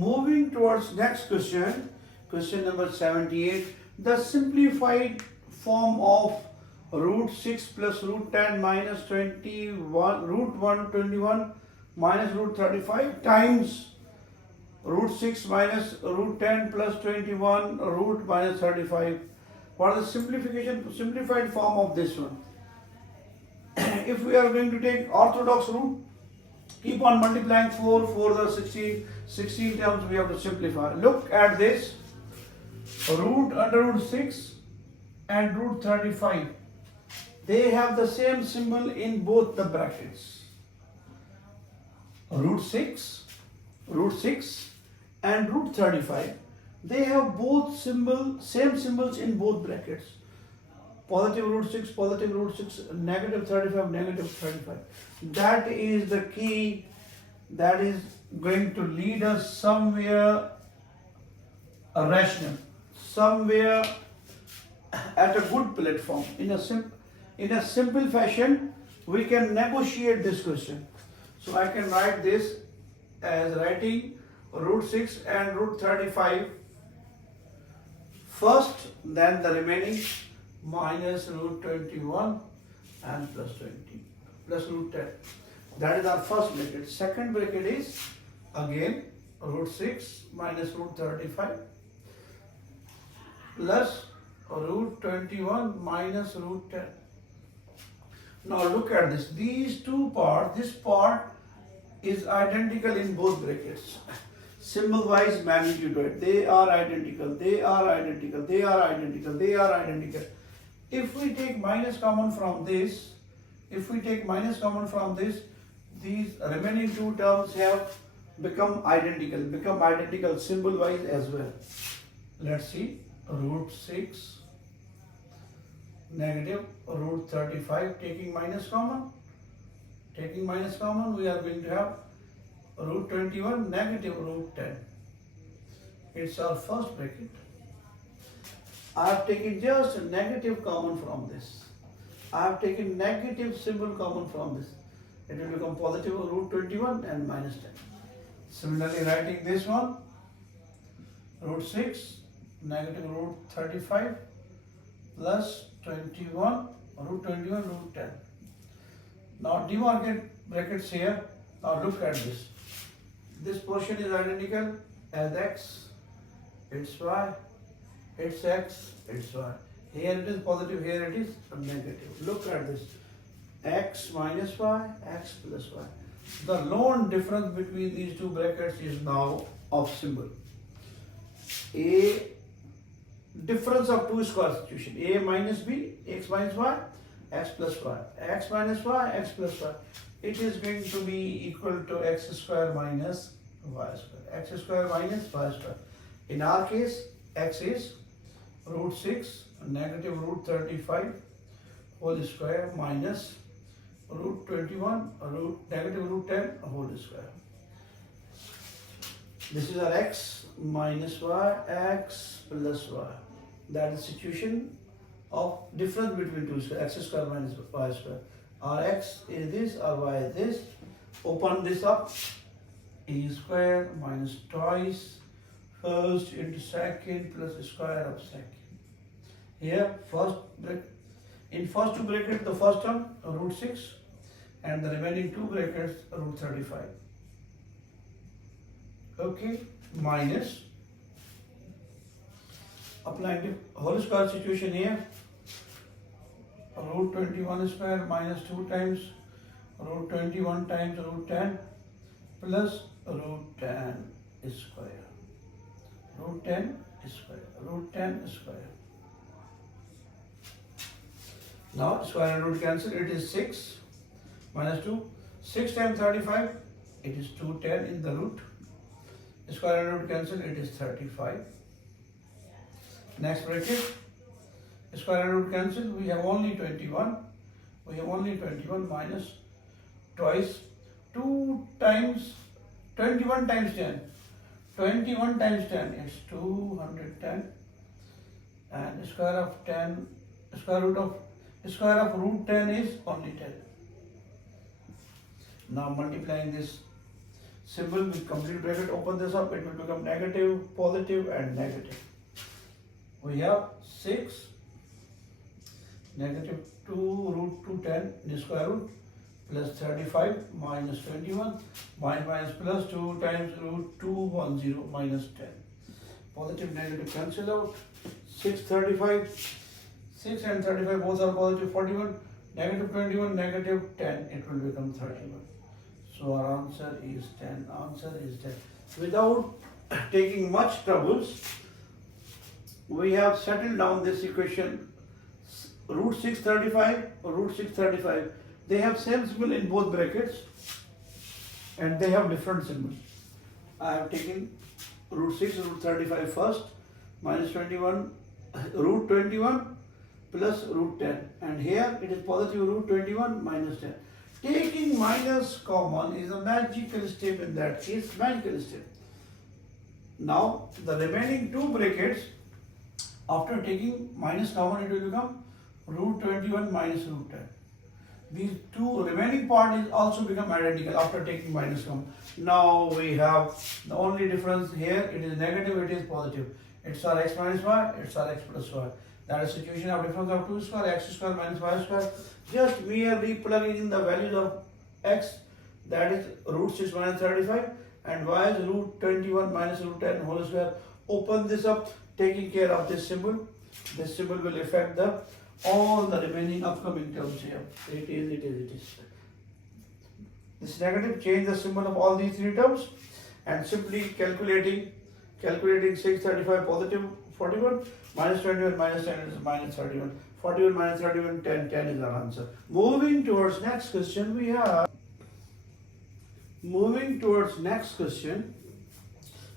moving towards next question, question number 78. The simplified form of root 6 plus root 10 minus 21 root 121 minus root 35 times root 6 minus root 10 plus 21 root minus 35. What is the simplified form of this one? If we are going to take orthodox root, keep on multiplying 4 for the 16 terms we have to simplify. Look at this, root under root 6 and root 35. They have the same symbol in both the brackets. Root 6 and root 35. They have both same symbols in both brackets. Positive root 6, positive root 6, negative 35, negative 35. That is the key that is going to lead us somewhere rational, somewhere at a good platform. In a simple fashion, we can negotiate this question. So I can write this as writing root 6 and root 35 first, then the remaining minus root 21 and plus 20 plus root 10. That is our first bracket. Second bracket is again root 6 minus root 35 plus root 21 minus root 10. Now look at this. These two parts, this part is identical in both brackets. Symbol wise magnitude, they are identical, they are identical, they are identical, they are identical. If we take minus common from this, these remaining two terms have become identical symbol wise as well. Let's see, root 6 negative root 35, taking minus common, we are going to have root 21 negative root 10. It's our first bracket. I have taken just a negative common from this. I have taken negative symbol common from this. It will become positive root 21 and minus 10. Similarly, writing this one, root 6 negative root 35 plus 21 root 10. Now demarcate brackets here. Now look at this. This portion is identical as x, it's y, it's x, it's y. Here it is positive, here it is negative. Look at this. X minus y, x plus y. The lone difference between these two brackets is now of symbol. A difference of two square substitution. A minus b, x minus y, x plus y. X minus y, x plus y. It is going to be equal to x square minus y square. X square minus y square. In our case, x is root 6 negative root 35 whole square minus root 21 negative root 10 whole square. This is our x minus y, x plus y. That is situation of difference between two squares, x square minus y square. Our x is this, our y is this. Open this up. A square minus twice first into second plus square of second. Here in first two brackets the first term root 6 and the remaining two brackets root 35. Okay, minus applying the whole square situation here. Root 21 square minus 2 times root 21 times root 10 plus root 10 square. Root 10 square. Root 10 square. Now square and root cancel. It is 6 minus 2. 6 times 35. It is 210 in the root. Square and root cancel. It is 35. Next bracket. Square and root cancel, we have only 21. We have only 21 minus twice 2 times 21 times 10. 21 times 10 is 210 and square of 10, square of root 10 is only 10. Now multiplying this symbol with complete bracket. Open this up, it will become negative, positive and negative. We have 6 negative 2 root 210 in the square root plus 35 minus 21 minus plus 2 times root 210 minus 10. Positive negative cancel out. 635, 6 and 35 both are positive. 41, negative 21, negative 10, it will become 31. So our answer is 10. Answer is 10. Without taking much troubles, we have settled down this equation. Root 635 or root 635, they have same symbol in both brackets and they have different symbols. I have taken root 6 root 35 first, minus 21 root 21 plus root 10, and here it is positive root 21 minus 10. Taking minus common is a magical step in that case, magical step. Now the remaining two brackets, after taking minus common, it will become root 21 minus root 10. These two remaining part is also become identical after taking minus common. Now we have the only difference here, it is negative, it is positive. It's our x minus y, it's our x plus y. That is situation of difference of 2 square, x square minus y square. Just merely plugging in the values of x, that is root 6 minus 35, and y is root 21 minus root 10 whole square. Open this up, taking care of this symbol. This symbol will affect the all the remaining upcoming terms here. It is. This negative, change the symbol of all these three terms and simply calculating 635 positive 41 minus 21 minus 10 is minus 31. 41 minus 31, 10 is our answer. Moving towards next question, we have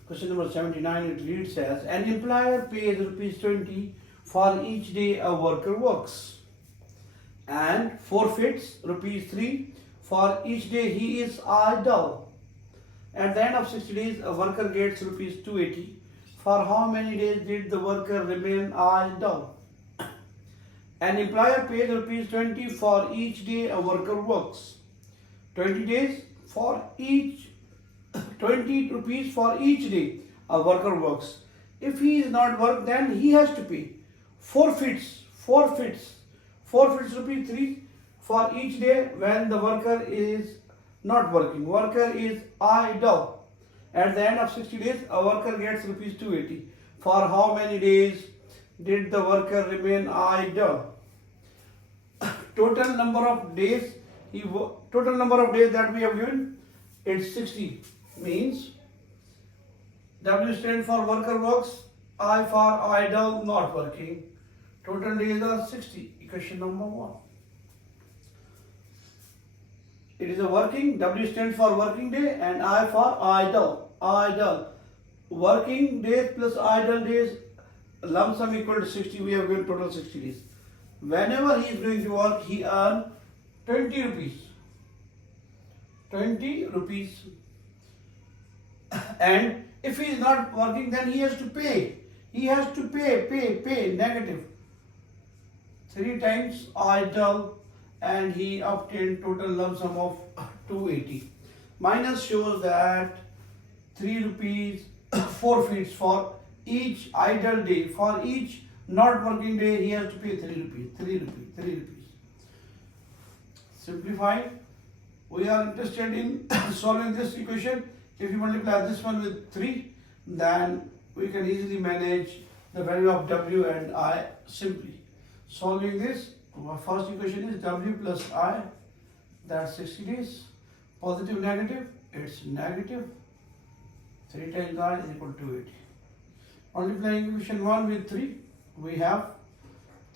question number 79. It reads as: an employer pays rupees 20 for each day a worker works and forfeits rupees 3 for each day he is idle. At the end of 60 days, a worker gets rupees 280. For how many days did the worker remain idle? An employer pays rupees 20 for each day a worker works. 20 days for each 20 rupees for each day a worker works. If he is not worked, then he has to pay forfeits rupees 3 for each day when the worker is not working. Worker is idle. At the end of 60 days, a worker gets rupees 280. For how many days did the worker remain idle? Total number of days that we have given, it's 60. Means W stands for worker works, I for idle not working. Total days are 60. Equation number 1. It is a working, W stands for working day and I for idle. Working days plus idle days, lump sum equal to 60. We have given total 60 days. Whenever he is going to work, he earns 20 rupees. 20 rupees. And if he is not working, then he has to pay. He has to pay negative. 3 times idle, and he obtained total lump sum of 280. Minus shows that 3 rupees forfeits for each idle day. For each not working day, he has to pay 3 rupees. Simplify. We are interested in solving this equation. If you multiply this one with 3, then we can easily manage the value of W and I simply. Solving this, our first equation is W plus I, that's 60 days. Positive, negative, it's negative. 3 times I is equal to 280. Multiplying equation 1 with 3, we have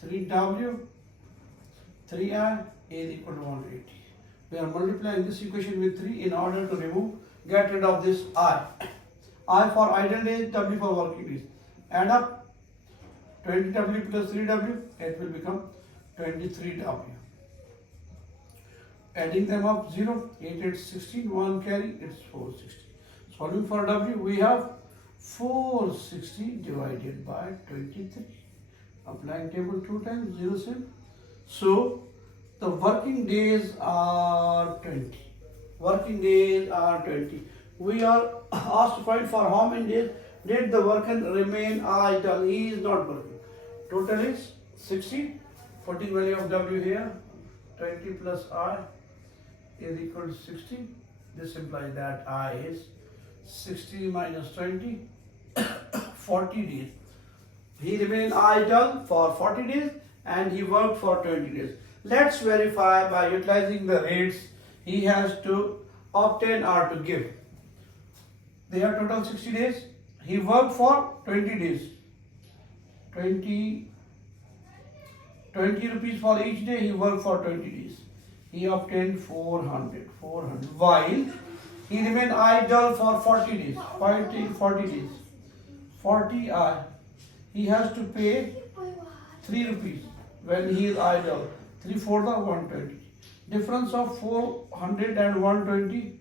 3W, 3I is equal to 180. We are multiplying this equation with 3 in order to get rid of this I. I for idle days, W for working days. Add up 20W plus 3W, it will become 23W. Adding them up 0, 8, 8, 16, 1 carry, it's 460. Solving for W, we have 460 divided by 23. Applying table 2 times, 0 same. So, the working days are 20. we are asked to find for how many days did the worker remain idle. He is not working. Total is 60. Putting value of W here, 20 plus I is equal to 60. This implies that I is 60 minus 20, 40 days. He remained idle for 40 days and he worked for 20 days. Let's verify by utilizing the rates he has to obtain or to give. They are total 60 days. He worked for 20 days. 20 rupees for each day. He worked for 20 days. He obtained 400. While he remained idle for 40 days. 40 days. 40 I. He has to pay 3 rupees when he is idle. 3 for the 120. Difference of 400 and 120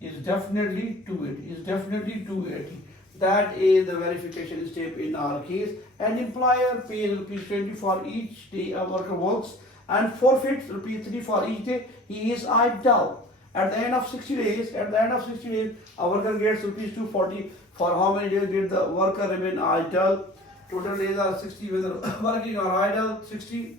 is definitely 280. That is the verification step in our case. An employer pays rupees 20 for each day a worker works and forfeits rupees 3 for each day he is idle. At the end of 60 days, a worker gets rupees 240 for how many days did the worker remain idle. Total days are 60, whether working or idle, 60.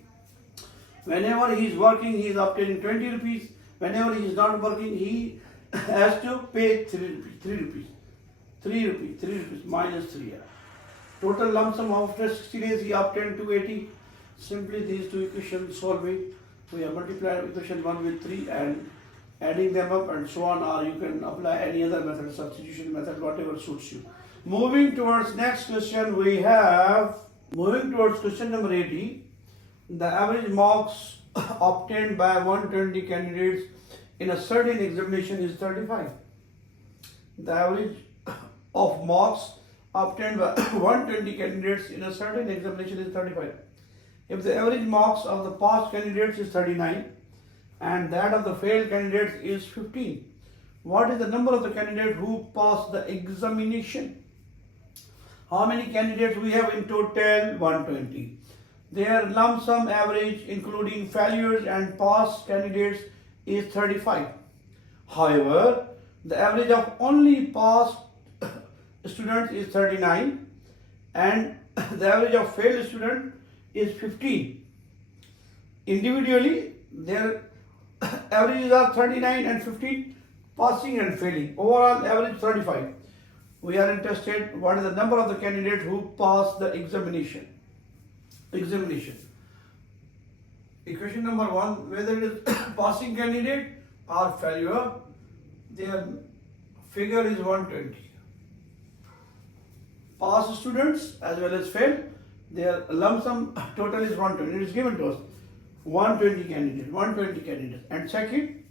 Whenever he is working, he is obtaining 20 rupees. Whenever he is not working, he has to pay 3 rupees minus 3. Total lump sum after 60 days, he obtained 280. Simply these two equations solving. We have multiplied equation 1 with 3 and adding them up and so on, or you can apply any other method, substitution method, whatever suits you. Moving towards next question, we have, moving towards question number 80, the average marks obtained by 120 candidates in a certain examination is 35. The average of marks obtained by 120 candidates in a certain examination is 35. If the average marks of the passed candidates is 39 and that of the failed candidates is 15, what is the number of the candidates who passed the examination? How many candidates we have in total? 120. Their lump sum average including failures and passed candidates is 35. However, the average of only passed students is 39 and the average of failed students is 15. Individually, their averages are 39 and 15, passing and failing. Overall average 35. We are interested what is the number of the candidates who passed the examination. Equation number 1, whether it is passing candidate or failure, their figure is 120. Passed students as well as failed, their lump sum total is 120. It is given to us 120 candidates. And second,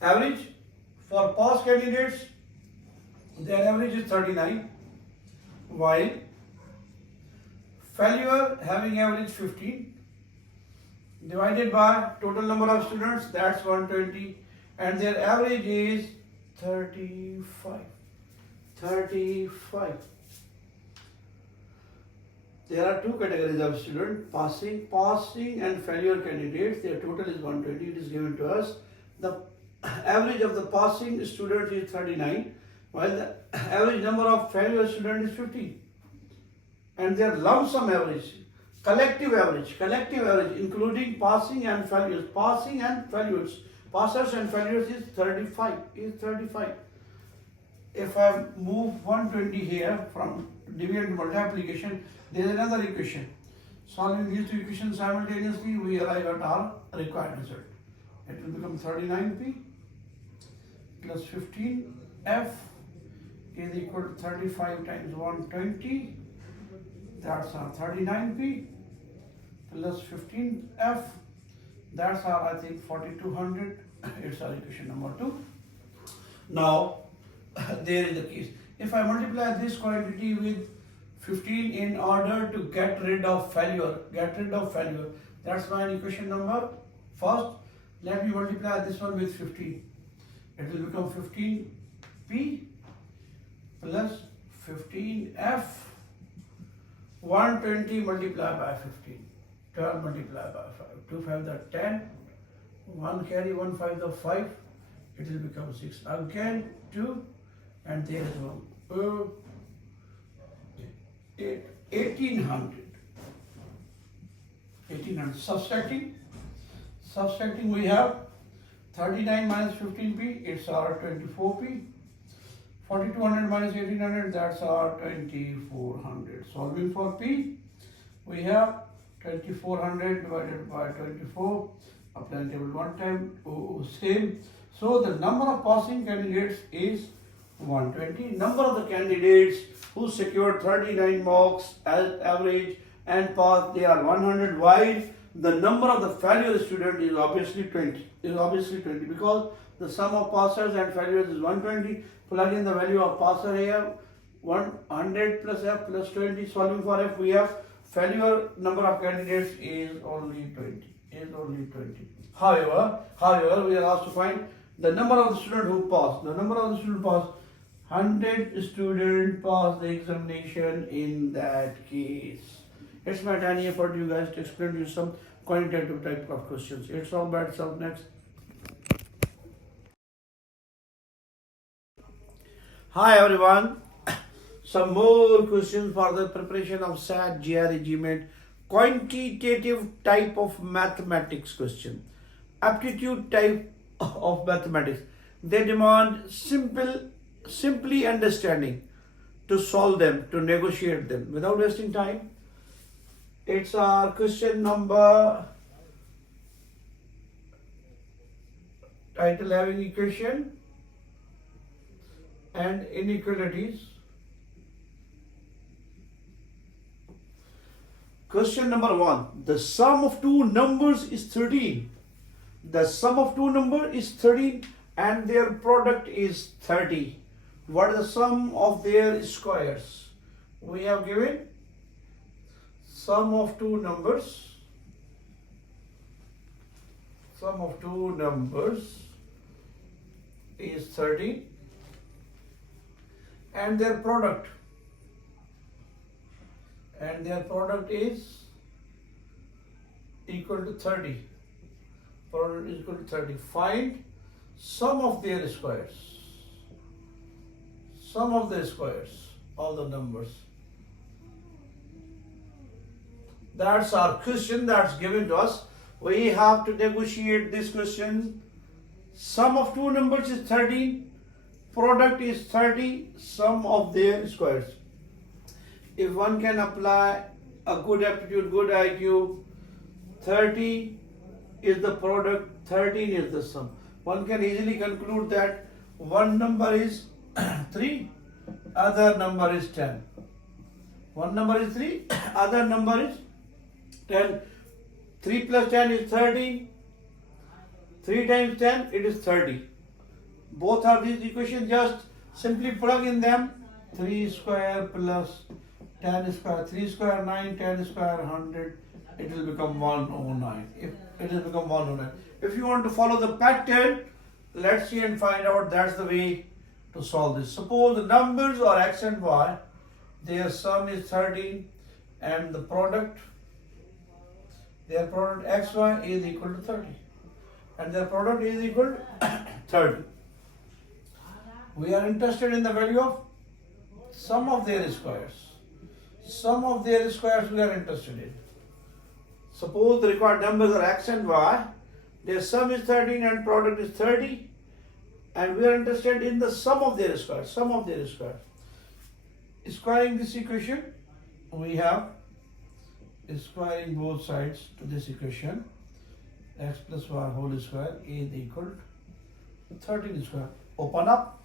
average for passed candidates, their average is 39, while failure having average 15 divided by total number of students, that's 120, and their average is 35. There are two categories of students, passing and failure candidates. Their total is 120. It is given to us. The average of the passing students is 39, while the average number of failure students is 15. And their lump sum average, collective average, including passing and failures, passers and failures is 35. If I move 120 here from division to multiplication, there is another equation. Solving these two equations simultaneously, we arrive at our required result. It will become 39p plus 15f is equal to 35 times 120. That's our 39p plus 15f. That's our, I think, 4200. It's our equation number 2. Now, there is the case. If I multiply this quantity with 15 in order to get rid of failure, that's my equation number. First, let me multiply this one with 15. It will become 15p plus 15f. 120 multiplied by 15. 12 multiplied by 5. 2 5 the 10. 1 carry 1 5 the 5. It will become 6. Again 2 and there is one 1800. Subtracting we have 39 minus 15p, it's our 24p. 4200 minus 1800, that's our 2400. Solving for p, we have 2400 divided by 24. Apply table one time, same. So the number of passing candidates is 120. Number of the candidates who secured 39 marks as average and passed, they are 100, while the number of the failure student is obviously 20. Because the sum of passers and failures is 120. Plug in the value of passer here, 100 plus f plus 20. Solving for f, we have failure number of candidates is only 20. However, we are asked to find the number of the students who passed. The number of the students passed, 100 students passed the examination in that case. It's my tiny effort, you guys, to explain to you some quantitative type of questions. It's all by itself. Next. Hi everyone. Some more questions for the preparation of SAT-GRE GMAT quantitative type of mathematics question. Aptitude type of mathematics. They demand simply understanding to solve them, to negotiate them without wasting time. It's our question number, title having equation and inequalities. Question number 1. The sum of two numbers is 13. The sum of two numbers is 13 and their product is 30. What is the sum of their squares? We have given sum of two numbers. Sum of two numbers is 30 and their product is equal to 30. Product is equal to 30. Find sum of their squares. Sum of the squares of the numbers. That's our question that's given to us. We have to negotiate this question. Sum of two numbers is 13. Product is 30. Sum of their squares. If one can apply a good aptitude, good IQ, 30 is the product, 13 is the sum. One can easily conclude that one number is 3, other number is 10. One number is 3, other number is 10. 3 plus 10 is 13. 3 times 10, it is 30. Both of these equations, just simply plug in them. 3 square plus 10 square, 3 square 9, 10 square 100, it will become 109. If you want to follow the pattern, let's see and find out. That's the way to solve this. Suppose the numbers are x and y, their sum is 13 and the product, their product xy is equal to 30 and their product is equal to 30. We are interested in the value of sum of their squares. Sum of their squares we are interested in. Suppose the required numbers are x and y, their sum is 13 and product is 30, and we are interested in the sum of their squares. Squaring this equation, we have squaring both sides to this equation. X plus y whole square is equal to 13 square. Open up.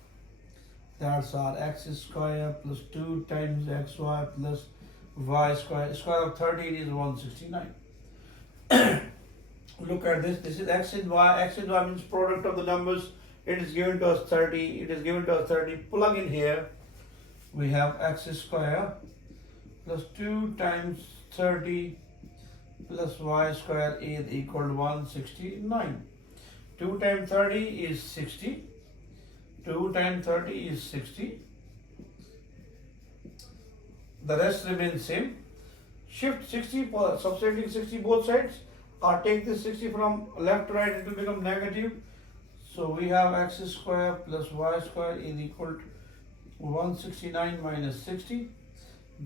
That's our x square plus 2 times xy plus y square. Square of 13 is 169. Look at this. This is x and y. X and y means product of the numbers. It is given to us 30. Plug in here. We have x square plus 2 times 30 plus y square is equal to 169. 2 times 30 is 60. 2 times 30 is 60. The rest remains same. Shift 60, subtracting 60 both sides, or take this 60 from left to right, it will become negative. So we have x square plus y square is equal to 169 minus 60,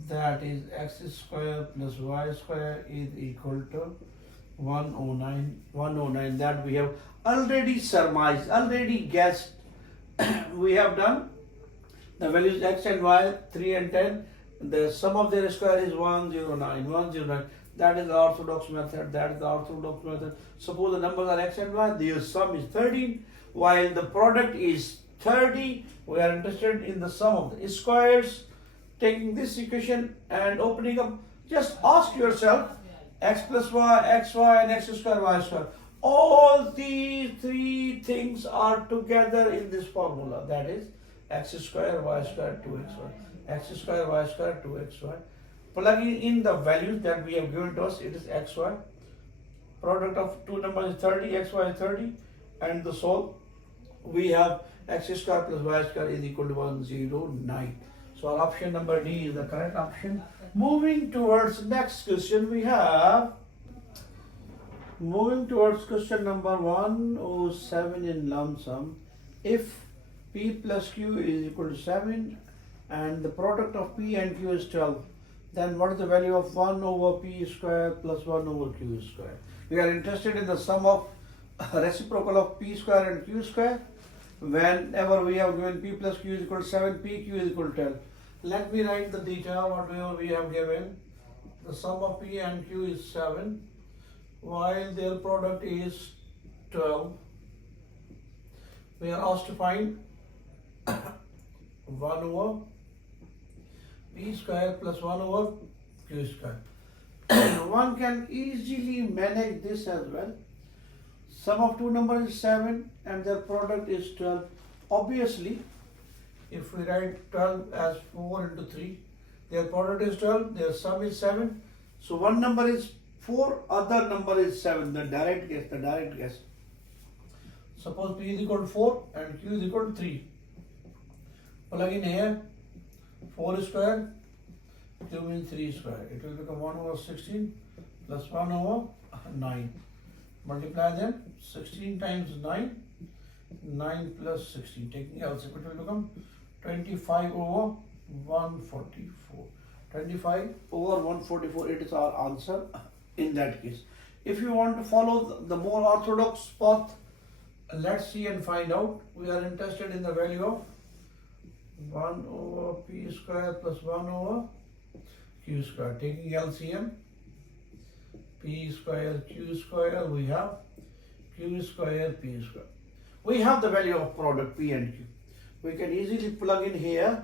that is x square plus y square is equal to 109. 109, that we have already surmised, already guessed. We have done the values x and y, 3 and 10. The sum of their square is 109. 109. That is the orthodox method. That is the orthodox method. Suppose the numbers are x and y, their sum is 13, while the product is 30. We are interested in the sum of the squares. Taking this equation and opening up, just ask yourself, x plus y, xy, and x square, y square. All these three things are together in this formula. That is x square, y square, 2xy. X square, y square, 2xy. Plugging in the values that we have given to us, it is xy. Product of two numbers is 30, xy is 30, and the solve, we have x square plus y square is equal to 109. So our option number D is the correct option. Moving towards next question, we have, moving towards question number 107 in lump sum. If P plus Q is equal to 7 and the product of P and Q is 12, then what is the value of 1 over P square plus 1 over Q square? We are interested in the sum of reciprocal of P square and Q square. Whenever we have given P plus Q is equal to 7, PQ is equal to 12. Let me write the data, whatever we have given. The sum of P and Q is 7, while their product is 12. We are asked to find 1 over P square plus 1 over Q square. One can easily manage this as well. Sum of two numbers is 7 and their product is 12. Obviously, if we write 12 as 4 into 3, their product is 12, their sum is 7. So one number is 4, other number is 7. The direct guess. Suppose P is equal to 4 and Q is equal to 3. Plug in here, 4 square, Q means 3 square. It will become 1 over 16 plus 1 over 9. Multiply them, 16 times 9, 9 plus 16. Taking LCM, it will become 25 over 144. 25 over 144, it is our answer in that case. If you want to follow the more orthodox path, let's see and find out. We are interested in the value of 1 over P square plus 1 over Q square. Taking LCM, P square, Q square, we have Q square, P square. We have the value of product P and Q. We can easily plug in here,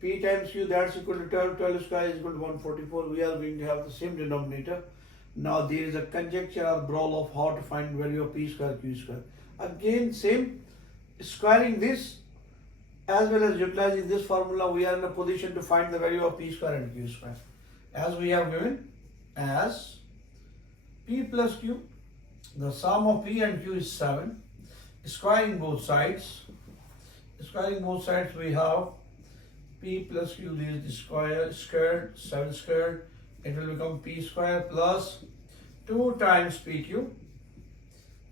P times Q, that's equal to 12, 12 square is equal to 144. We are going to have the same denominator. Now there is a conjecture or brawl of how to find value of P square, Q square. Again, same, squaring this as well as utilizing this formula, we are in a position to find the value of P square and Q square. As we have given as P plus Q, the sum of P and Q is 7. Squaring both sides, we have P plus Q is the squared, 7 squared. It will become P square plus 2 times PQ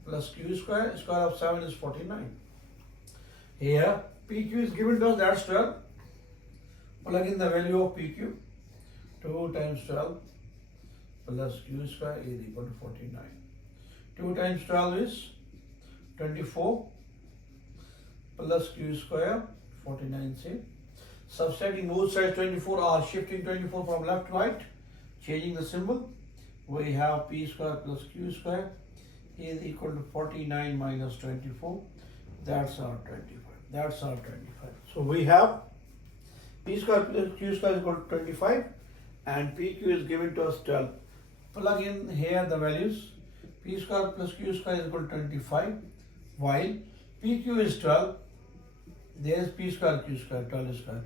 plus Q square. Square of 7 is 49. Here PQ is given to us, that's 12. Plug in the value of PQ. 2 times 12 plus Q square is equal to 49. 2 times 12 is 24 plus Q square, 49 same. Subtracting both sides 24 or shifting 24 from left to right, changing the symbol, we have P square plus Q square is equal to 49 minus 24. That's our 25. So we have P square plus Q square is equal to 25 and PQ is given to us 12. Plug in here the values. P square plus Q square is equal to 25, while PQ is 12. There is P square, Q square, 12 square.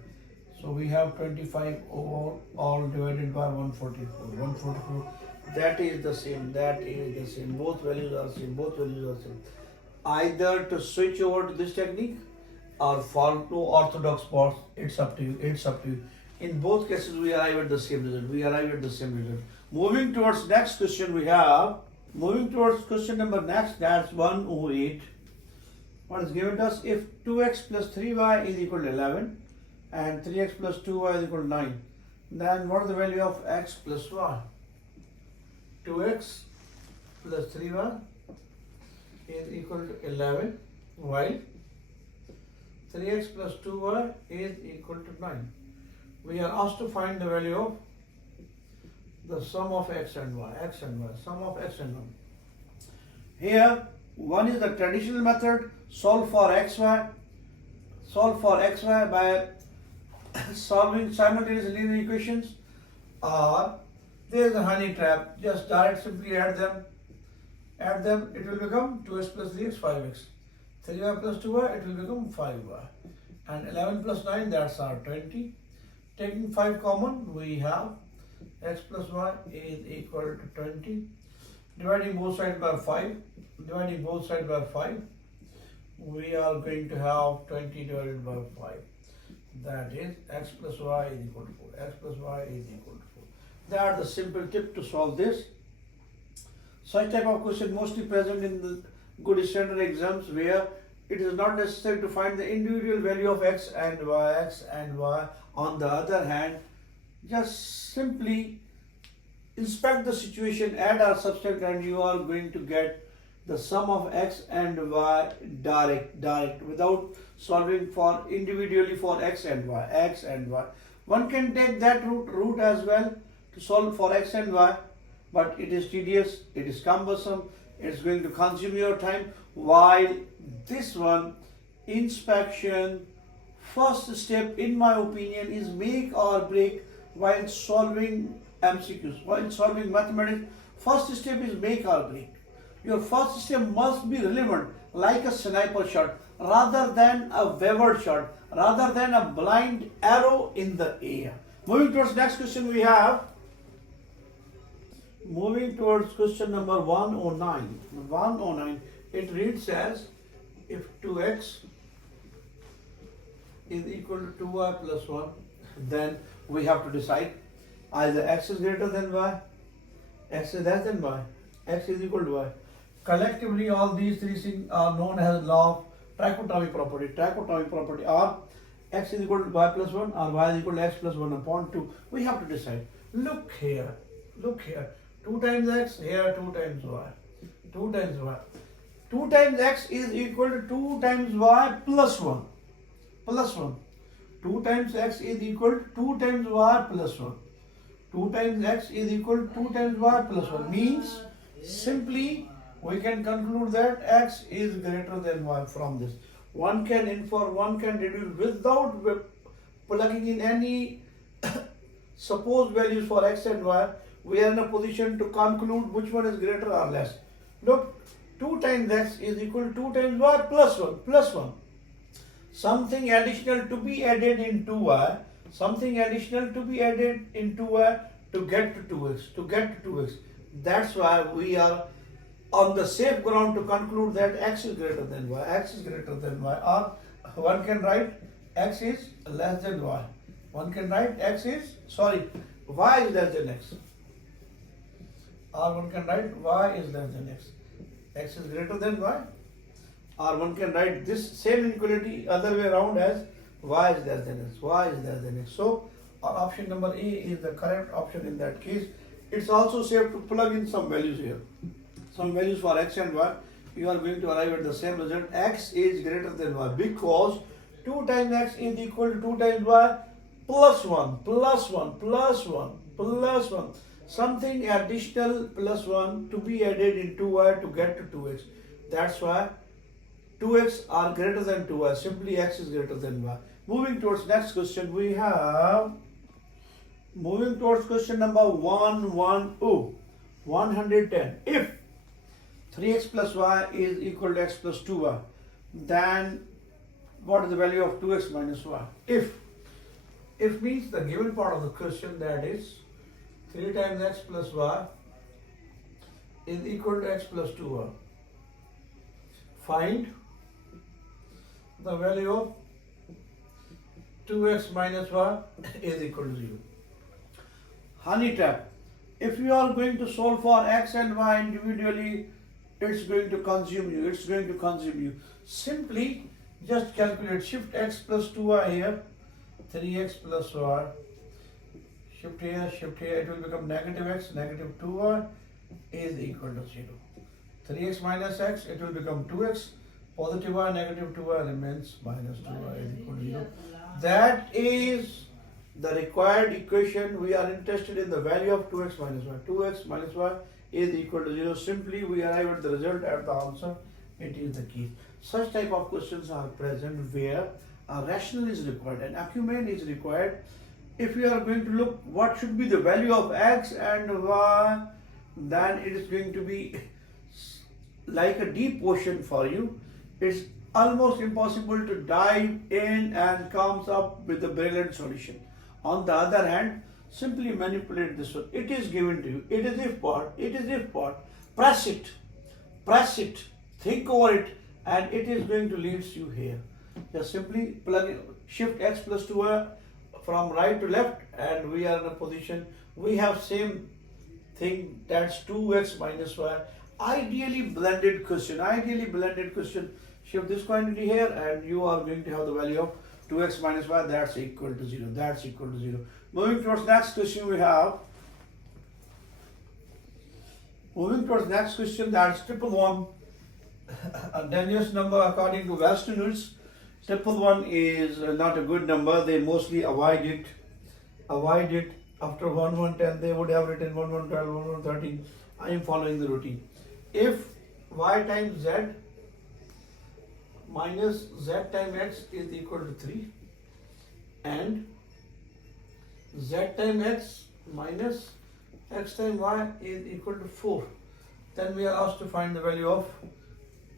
So we have 25 over all divided by 144. 144. That is the same. Both values are same. Either to switch over to this technique or follow orthodox path. It's up to you. In both cases, we arrive at the same result. Moving towards next question, question number next, that's 108. What is given to us? If 2x plus 3y is equal to 11, and 3x plus 2y is equal to 9. Then what is the value of x plus y? 2x plus 3y is equal to 11, while 3x plus 2y is equal to 9. We are asked to find the value of the sum of x and y, sum of x and y. Here, one is the traditional method, solve for xy by solving simultaneous linear equations, or there is a honey trap, just simply add them, it will become 2x plus 3x, 5x, 3y plus 2y, it will become 5y, and 11 plus 9, that's our 20. Taking 5 common, we have x plus y is equal to 20. Dividing both sides by 5, we are going to have 20 divided by 5. That is x plus y is equal to 4. X plus y is equal to 4. That is the simple tip to solve this. Such type of question mostly present in the good standard exams, where it is not necessary to find the individual value of x and y. On the other hand, just simply inspect the situation, add or subtract, and you are going to get the sum of x and y direct without solving for individually for x and y. One can take that route as well to solve for x and y, but it is tedious, it is cumbersome, it is going to consume your time, while this one, inspection, first step in my opinion is make or break while solving MCQs, while solving mathematics. First step is make or break. Your first step must be relevant, like a sniper shot, rather than a wavered shot, rather than a blind arrow in the air. Moving towards next question, we have question number 109. It reads as, if 2x is equal to 2y plus 1, then we have to decide either x is greater than y, x is less than y, x is equal to y. Collectively, all these three things are known as law of trichotomy property, or x is equal to y plus 1 or y is equal to x plus 1 upon 2. We have to decide. Look here. 2 times x, here 2 times y. 2 times x is equal to 2 times y plus 1. 2 times x is equal to 2 times y plus 1. 2 times x is equal to 2 times y plus 1. Means simply we can conclude that x is greater than y from this. One can infer, one can deduce without plugging in any supposed values for x and y. We are in a position to conclude which one is greater or less. Look, 2 times x is equal to 2 times y plus 1. Something additional to be added into y, to get to 2x. That's why we are on the safe ground to conclude that x is greater than y, or one can write x is less than y. One can write y is less than x. Or one can write y is less than x. X is greater than y. Or one can write this same inequality other way around as y is less than x. So our option number A is the correct option in that case. It's also safe to plug in some values here. Some values for x and y. You are going to arrive at the same result. X is greater than y because 2 times x is equal to 2 times y plus 1. Something additional plus 1 to be added into y to get to 2x. That's why 2x are greater than 2y. Simply x is greater than y. Moving towards next question, we have question number 110. If 3x plus y is equal to x plus 2y, then what is the value of 2x minus y? If means the given part of the question, that is 3 times x plus y is equal to x plus 2y. Find the value of 2x minus y is equal to 0. Honey trap. If you are going to solve for x and y individually, it's going to consume you. Simply just calculate, shift x plus 2y here, 3x plus y, shift here, it will become negative x, negative 2y is equal to 0. 3x minus x, it will become 2x, positive y, negative 2y remains minus 2y is equal to 0. That is the required equation. We are interested in the value of 2x minus y. 2x minus y is equal to 0. Simply we arrive at the result at the answer. It is the key. Such type of questions are present where a rational is required, an acumen is required. If you are going to look what should be the value of x and y, then it is going to be like a deep ocean for you. It's almost impossible to dive in and comes up with a brilliant solution. On the other hand, simply manipulate this one. It is given to you. It is if part. It is if part. Press it. Think over it, and it is going to lead you here. Just simply plug in, shift x plus 2y from right to left, and we are in a position. We have same thing. That's 2x minus y. Ideally blended question. Shift this quantity here, and you are going to have the value of 2x minus y. That's equal to 0. Moving towards next question, we have. That's triple one. A dangerous number according to Westerners. Triple one is not a good number. They mostly avoid it. After 110, they would have written 1112, 1113. I am following the routine. If y times z minus z times x is equal to 3, and z times x minus x times y is equal to 4, then we are asked to find the value of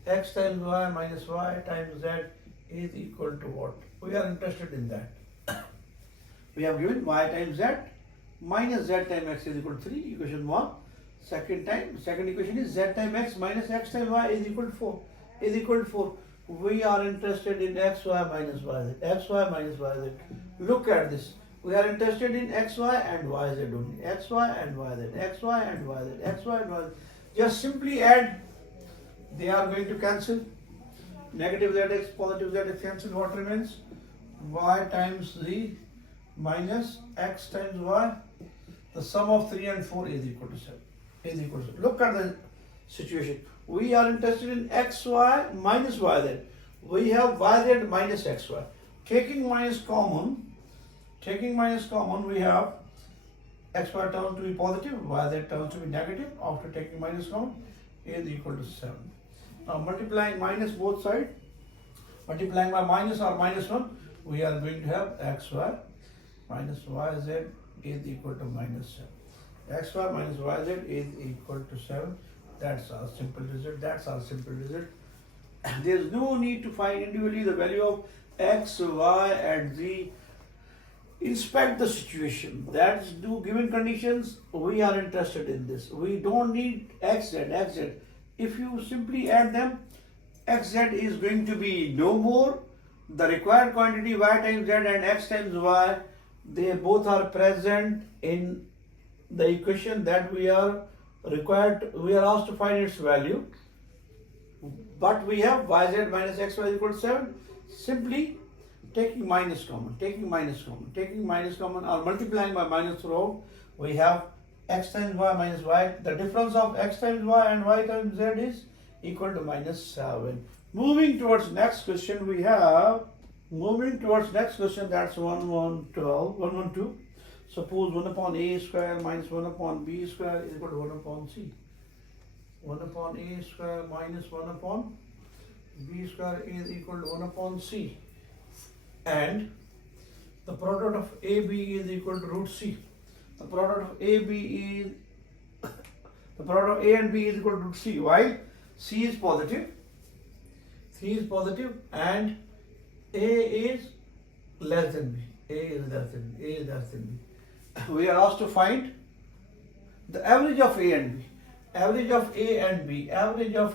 x times y minus y times z is equal to what? We are interested in that. We have given y times z minus z times x is equal to 3, equation 1. Second equation is z times x minus x times y is equal to 4. We are interested in xy minus yz. Look at this. We are interested in xy and yz only. xy and yz. Just simply add. They are going to cancel. Negative zx, positive zx cancel. What remains? Y times z minus x times y. The sum of 3 and 4 is equal to 7. Look at the situation. We are interested in xy minus yz. We have yz minus xy. Taking minus common, we have xy terms to be positive, yz terms to be negative. After taking minus common, is equal to 7. Now multiplying minus both sides, multiplying by minus or minus 1, we are going to have xy minus yz is equal to minus 7. xy minus yz is equal to 7. That's our simple result. There is no need to find individually the value of x, y and z. Inspect the situation. That's given conditions. We are interested in this. We don't need xz. If you simply add them, xz is going to be no more. The required quantity y times z and x times y, they both are present in the equation that we are required. We are asked to find its value. But we have yz minus xy equal to 7. Simply taking minus common or multiplying by minus throughout, we have x times y minus y. The difference of x times y and y times z is equal to minus 7. Moving towards next question, that's 112. Suppose 1 upon a square minus 1 upon b square is equal to 1 upon c. 1 upon a square minus 1 upon b square is equal to 1 upon c. And the product of AB is equal to root c. The product of A and B is equal to root c. While c is positive, and A is less than B. We are asked to find the average of A and B. Average of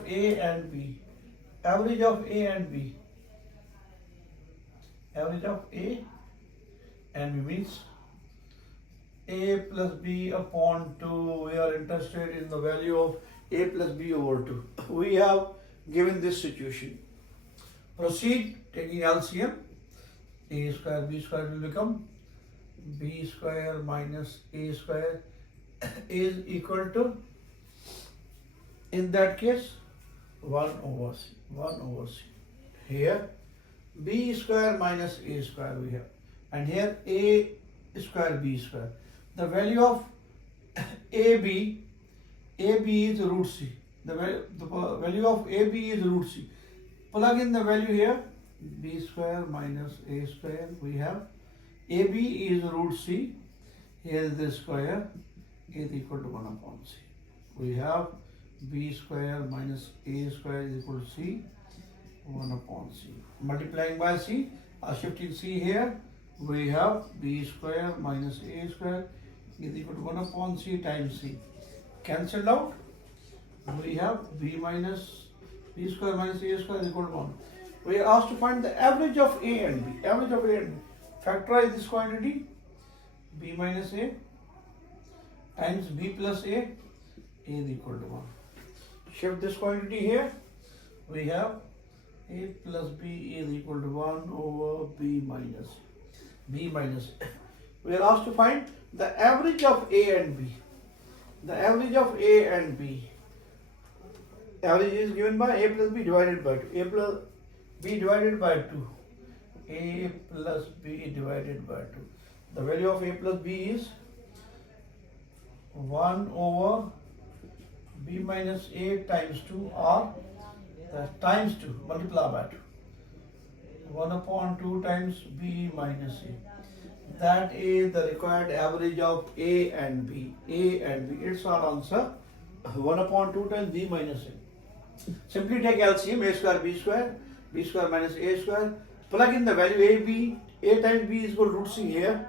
A means A plus B upon 2. We are interested in the value of A plus B over 2. We have given this situation. Proceed taking LCM. a square b square will become b square minus a square is equal to, in that case, 1 over c. 1 over c. Here b square minus a square we have, and here a square b square. The value of ab is root c. The value of ab is root c. Plug in the value here, b square minus a square. We have ab is root c. Here is the square is equal to 1 upon c. We have b square minus a square is equal to c, 1 upon c. Multiplying by c, shifting c here, we have b square minus a square is equal to 1 upon c times c. Cancelled out, we have b square minus a square is equal to 1. We are asked to find the average of a and b. Average of a and b. Factorize this quantity, b minus a times b plus a is equal to 1. Shift this quantity here, we have a plus b is equal to 1 over b minus a. We are asked to find the average of a and b. The average of a and b. Average is given by a plus b divided by 2. A plus b divided by 2. A plus b divided by 2. The value of a plus b is 1 over b minus a times 2, or times 2, multiply by 2. 1 upon 2 times b minus a. That is the required average of a and b. A and b. It's our answer. 1 upon 2 times b minus a. Simply take LCM, a square b square minus a square. Plug in the value a times b is equal to root c here.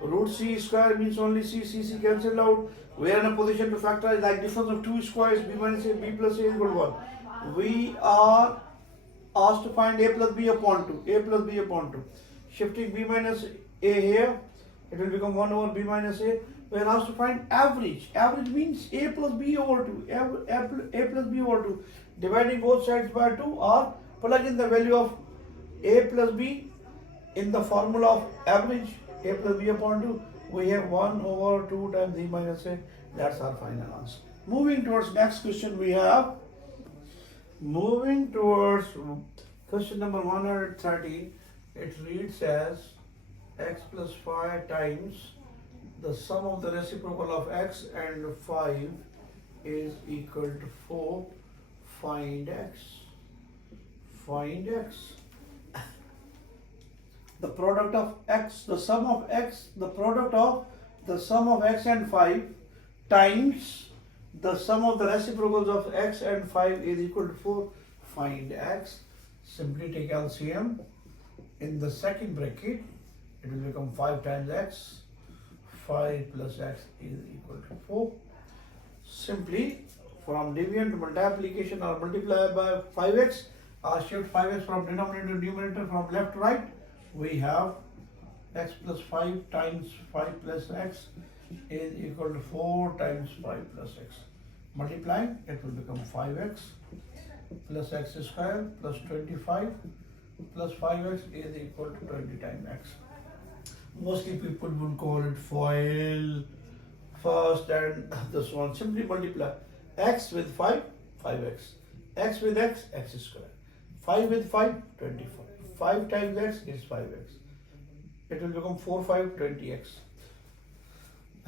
Root c square means only c cancelled out. We are in a position to factorize like difference of two squares, b minus a, b plus a is equal to 1. We are asked to find a plus b upon 2. Shifting b minus a here, it will become 1 over b minus a. We are asked to find average. Average means a plus b over 2. A plus b over 2. Dividing both sides by 2, or plug in the value of a plus b in the formula of average, a plus b upon 2. We have 1 over 2 times b minus a. That's our final answer. Moving towards next question, we have question number 130. It reads as x plus 5 times the sum of the reciprocal of x and 5 is equal to 4. Find x. The product of x, the sum of x, the product of the sum of x and 5 times the sum of the reciprocals of x and 5 is equal to 4. Find x. Simply take LCM. In the second bracket, it will become 5 times x. 5 plus x is equal to 4. Simply from deviant multiplication or multiply by 5x, or shift 5x from denominator to numerator from left to right, we have x plus 5 times 5 plus x is equal to 4 times 5 plus x. Multiplying, it will become 5x plus x square plus 25 plus 5x is equal to 20 times x. Mostly people would call it FOIL first and this one. Simply multiply x with 5, 5x. X with x, x square. 5 with 5, 25. 5 times x is 5x. It will become 4, 5, 20x.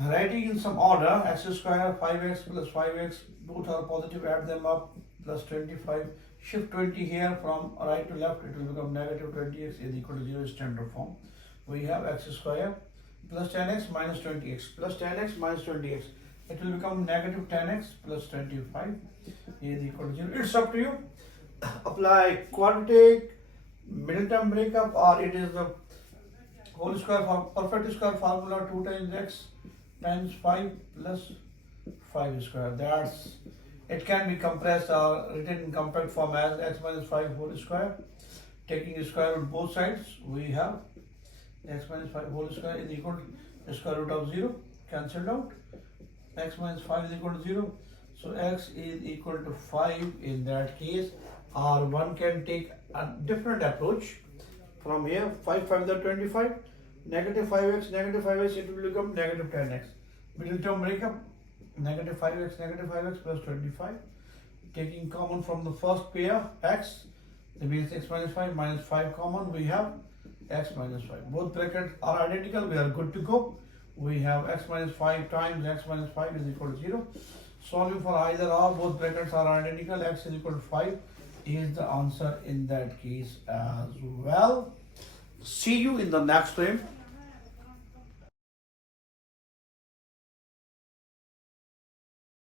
Writing in some order, x square, 5x plus 5x, both are positive, add them up, plus 25. Shift 20 here from right to left, it will become negative 20x is equal to 0 standard form. We have x square plus 10x minus 20x plus 10x minus 20x. It will become negative 10x plus 25 is equal to 0. It's up to you. Apply quadratic, middle term breakup, or it is the whole square perfect square formula 2 times x times 5 plus 5 square. That's it. Can be compressed or written in compact form as x minus 5 whole square. Taking the square root both sides, we have x minus 5 whole square is equal to square root of 0, cancelled out. X minus 5 is equal to 0. So x is equal to 5 in that case. Or one can take a different approach. From here, 5 5 are 25, negative 5x, it will become negative 10x. Middle term breakup, negative 5x plus 25. Taking common from the first pair, x, that means x minus 5 common, we have x minus 5. Both brackets are identical, we are good to go. We have x minus 5 times x minus 5 is equal to 0. Solving for either or, both brackets are identical, x is equal to 5 is the answer in that case as well. See you in the next frame.